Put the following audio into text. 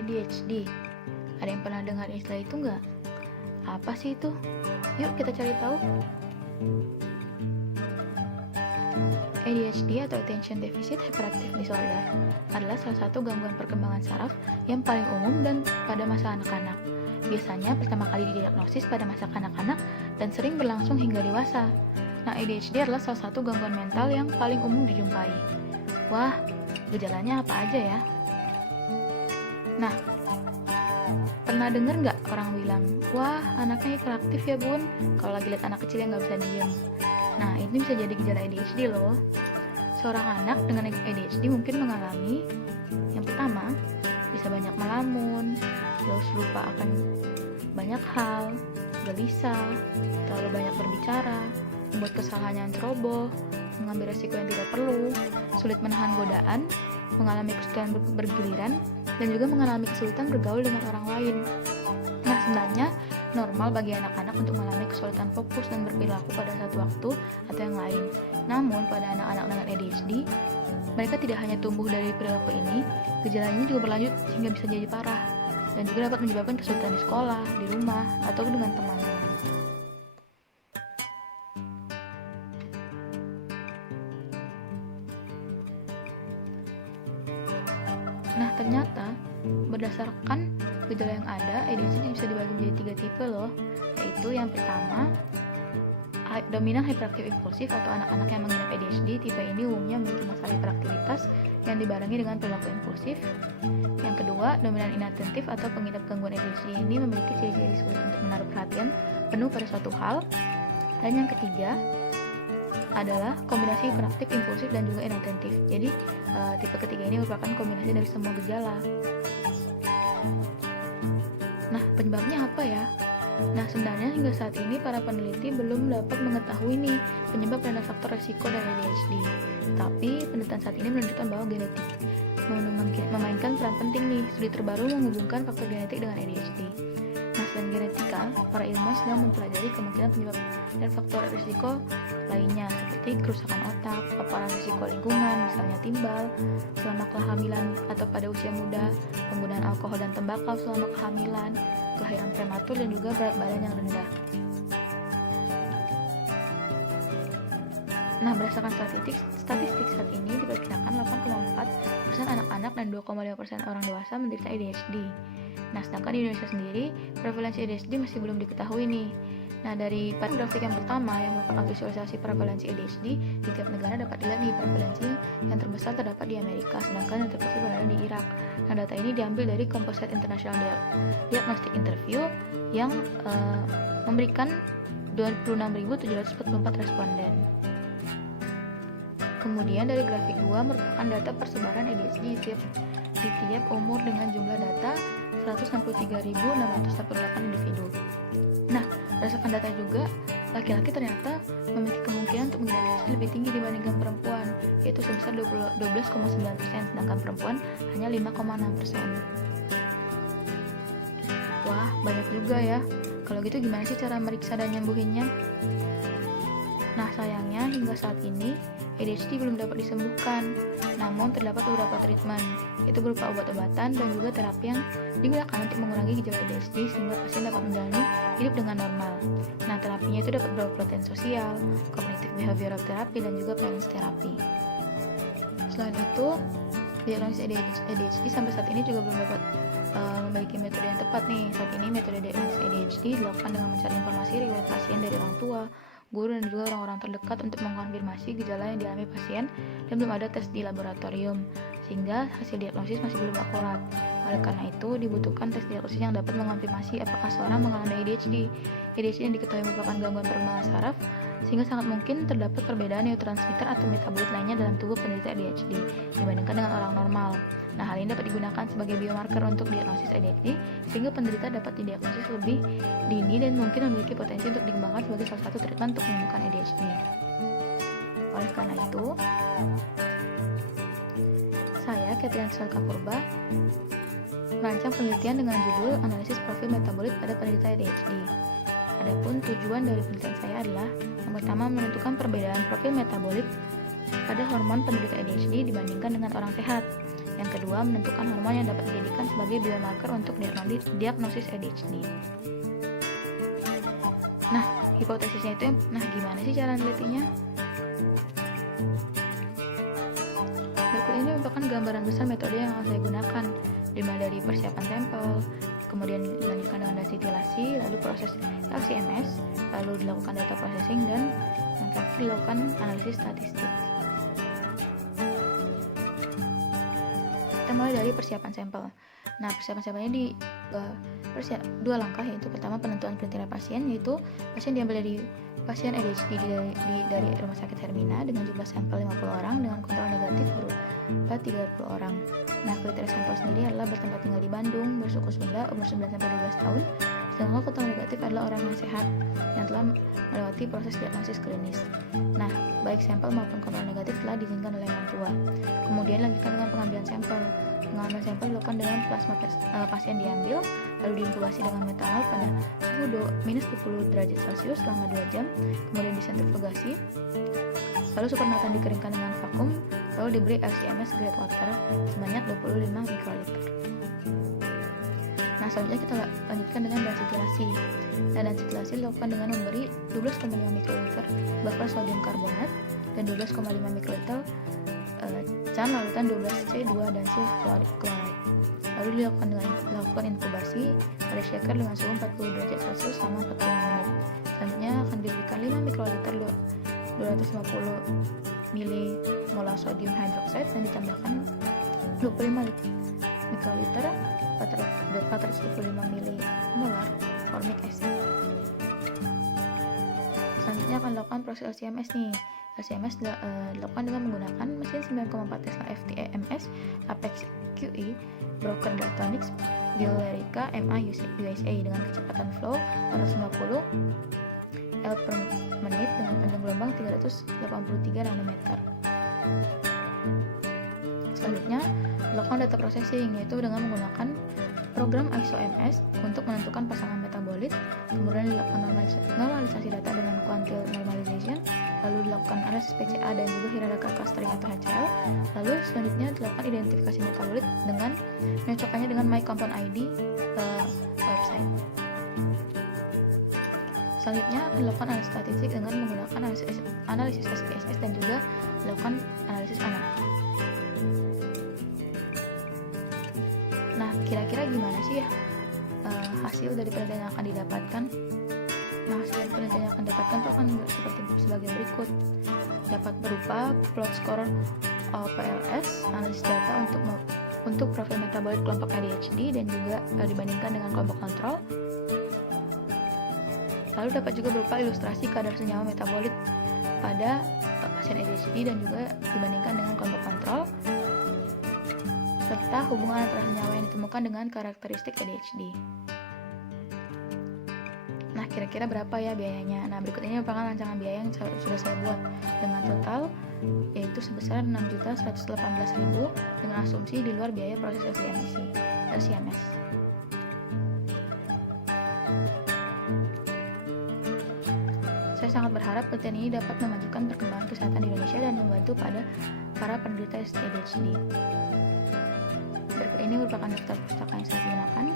ADHD. Ada yang pernah dengar istilah itu nggak? Apa sih itu? Yuk kita cari tahu. ADHD atau Attention Deficit Hyperactive Disorder adalah salah satu gangguan perkembangan saraf yang paling umum dan pada masa anak-anak. Biasanya pertama kali didiagnosis pada masa kanak-kanak dan sering berlangsung hingga dewasa. Nah, ADHD adalah salah satu gangguan mental yang paling umum dijumpai. Wah, gejalanya apa aja ya? Nah, pernah denger nggak orang bilang, wah anaknya hiperaktif ya bun, kalau lagi lihat anak kecil yang nggak bisa diem. Nah, ini bisa jadi gejala ADHD loh. Seorang anak dengan ADHD mungkin mengalami, yang pertama, bisa banyak melamun, terus lupa akan banyak hal, gelisah, terlalu banyak berbicara, membuat kesalahan yang ceroboh, mengambil resiko yang tidak perlu, sulit menahan godaan, mengalami kesulitan bergiliran, dan juga mengalami kesulitan bergaul dengan orang lain. Nah, sebenarnya normal bagi anak-anak untuk mengalami kesulitan fokus dan berperilaku pada satu waktu atau yang lain. Namun, pada anak-anak dengan ADHD, mereka tidak hanya tumbuh dari perilaku ini, gejala ini juga berlanjut sehingga bisa jadi parah, dan juga dapat menyebabkan kesulitan di sekolah, di rumah, atau dengan teman-teman. Nah, ternyata berdasarkan gejala yang ada, ADHD bisa dibagi menjadi 3 tipe loh, yaitu yang pertama, dominan hiperaktif impulsif atau anak-anak yang mengidap ADHD. Tipe ini umumnya memiliki masalah hiperaktivitas yang dibarengi dengan perilaku impulsif. Yang kedua, dominan inatentif atau pengidap gangguan ADHD ini memiliki ciri-ciri sulit untuk menaruh perhatian penuh pada suatu hal. Dan yang ketiga adalah kombinasi hiperaktif, impulsif, dan juga inatentif. Jadi tipe ketiga ini merupakan kombinasi dari semua gejala. Nah, penyebabnya apa ya? Nah, sebenarnya hingga saat ini para peneliti belum dapat mengetahui nih penyebab dan faktor resiko dari ADHD. Tapi penelitian saat ini menunjukkan bahwa genetik memainkan peran penting nih. Studi terbaru menghubungkan faktor genetik dengan ADHD. Nah, selain genetika, para ilmuwan sedang mempelajari kemungkinan penyebab dan faktor risiko lainnya seperti kerusakan otak, paparan risiko lingkungan, misalnya timbal, selama kehamilan atau pada usia muda, penggunaan alkohol dan tembakau selama kehamilan, kelahiran prematur, dan juga berat badan yang rendah. Nah, berdasarkan statistik saat ini diperkirakan 8,4% anak-anak dan 2,5% orang dewasa menderita ADHD. Nah, sedangkan di Indonesia sendiri, prevalensi ADHD masih belum diketahui nih. Nah, dari grafik yang pertama yang merupakan visualisasi prevalensi ADHD di tiap negara dapat dilihat nih prevalensi yang terbesar terdapat di Amerika, sedangkan yang terkecil berada di Irak. Nah, data ini diambil dari Composite International Diagnostic Interview yang memberikan 26.744 responden. Kemudian dari grafik 2 merupakan data persebaran ADHD di tiap umur dengan jumlah data 163.648 individu. Nah, berdasarkan data juga, laki-laki ternyata memiliki kemungkinan untuk mengidap ADHD lebih tinggi dibandingkan perempuan, yaitu sebesar 12,9%, sedangkan perempuan hanya 5,6%. Wah, banyak juga ya. Kalau gitu gimana sih cara meriksa dan nyembuhinnya? Nah, sayangnya hingga saat ini ADHD belum dapat disembuhkan, namun terdapat beberapa treatment, yaitu berupa obat-obatan dan juga terapi yang digunakan untuk mengurangi gejala ADHD sehingga pasien dapat menjalani hidup dengan normal. Nah, terapinya itu dapat berupa pelatihan sosial, cognitive behavioral therapy, dan juga parents therapy. Selain itu, diagnosis ADHD sampai saat ini juga belum dapat memiliki metode yang tepat nih. Saat ini metode diagnosis ADHD dilakukan dengan mencari informasi riwayat pasien dari orang tua, guru, dan juga orang-orang terdekat untuk mengkonfirmasi gejala yang dialami pasien, dan belum ada tes di laboratorium, sehingga hasil diagnosis masih belum akurat. Oleh karena itu, dibutuhkan tes diagnosis yang dapat mengonfirmasi apakah seorang mengalami ADHD. ADHD yang diketahui merupakan gangguan perkembangan saraf, sehingga sangat mungkin terdapat perbedaan neurotransmitter atau metabolit lainnya dalam tubuh penderita ADHD dibandingkan dengan orang normal. Nah, hal ini dapat digunakan sebagai biomarker untuk diagnosis ADHD, sehingga penderita dapat didiagnosis lebih dini dan mungkin memiliki potensi untuk dikembangkan sebagai salah satu treatment untuk menyembuhkan ADHD. Oleh karena itu, saya, Catherine Purba, merancang penelitian dengan judul Analisis Profil Metabolit pada Penderita ADHD. Adapun tujuan dari penelitian saya adalah yang pertama menentukan perbedaan profil metabolit pada hormon penderita ADHD dibandingkan dengan orang sehat. Yang kedua, menentukan hormon yang dapat dijadikan sebagai biomarker untuk diagnosis ADHD. Nah, hipotesisnya itu gimana sih cara menelitinya? Berikut ini merupakan gambaran besar metode yang akan saya gunakan, dimulai dari persiapan sampel, kemudian dilanjutkan dengan densitasi, lalu proses LC-MS, lalu dilakukan data processing, dan yang terakhir dilakukan analisis statistik. Kita mulai dari persiapan sampel. Nah, persiapan sampelnya di dua langkah, yaitu pertama penentuan kriteria pasien, yaitu pasien diambil dari pasien ADHD dari Rumah Sakit Hermina dengan jumlah sampel 50 orang dengan kontrol negatif berupa 30 orang. Nah, kriteria sampel sendiri adalah bertempat tinggal di Bandung, bersuku Sunda, umur 9-12 tahun, sedangkan kontrol negatif adalah orang yang sehat yang telah melewati proses diagnosis klinis. Nah, baik sampel maupun kontrol negatif telah diizinkan oleh orang tua. Kemudian lanjutkan dengan pengambilan sampel. Pengambilan sampel dilakukan dengan plasma pasien diambil, lalu diinkubasi dengan metanol pada suhu minus 20 derajat Celcius selama 2 jam, kemudian disentrifugasi, lalu supernatan dikeringkan dengan vakum, lalu diberi LC-MS grade water sebanyak 25 mikroliter. Nah, selanjutnya kita lanjutkan dengan densitasi. Nah, densitasi dilakukan dengan memberi 12,5 mikroliter buffer sodium karbonat dan 12,5 mikroliter can larutan 12C2 dan silver chloride. Lalu dilakukan inkubasi pada shaker dengan suhu 40 derajat Celcius selama 45 menit. Selanjutnya akan diberikan 5 mikroliter 250 milimolar sodium hydroxide dan ditambahkan 25 mikroliter 425 milimolar formic acid. Selanjutnya akan dilakukan proses LC-MS nih. LC-MS dilakukan dengan menggunakan mesin 9,4 Tesla FTEMS, Apex QE, Broker Daltonics, Bioerica MA USA dengan kecepatan flow 450 L per menit dengan panjang gelombang 383 nanometer. Selanjutnya, dilakukan data processing, yaitu dengan menggunakan program ISO-MS untuk menentukan pasangan metabolit, kemudian dilakukan normalisasi data dengan quantile normalization, lalu dilakukan analisis PCA dan juga hierarchical clustering atau HCl, lalu selanjutnya dilakukan identifikasi metabolit dengan menyocokkannya dengan My Compound ID website. Selanjutnya dilakukan analisis statistik dengan menggunakan analisis SPSS dan juga dilakukan analisis ANOVA. Nah, kira-kira gimana sih ya hasil dari penelitian yang akan didapatkan? Nah, hasil dari penelitian yang akan didapatkan itu akan sebagai berikut. Dapat berupa plot score PLS, analisis data untuk profil metabolit kelompok ADHD dan juga dibandingkan dengan kelompok kontrol. Lalu dapat juga berupa ilustrasi kadar senyawa metabolit pada pasien ADHD dan juga dibandingkan dengan kelompok kontrol, serta hubungan antara senyawa yang ditemukan dengan karakteristik ADHD. Nah, kira-kira berapa ya biayanya? Nah, berikut ini merupakan rancangan biaya yang sudah saya buat dengan total yaitu sebesar 6.118.000 dengan asumsi di luar biaya proses LC-MS. Saya sangat berharap penelitian ini dapat memajukan perkembangan kesehatan di Indonesia dan membantu pada para penderita ADHD. Berikut ini merupakan daftar pustaka yang saya gunakan.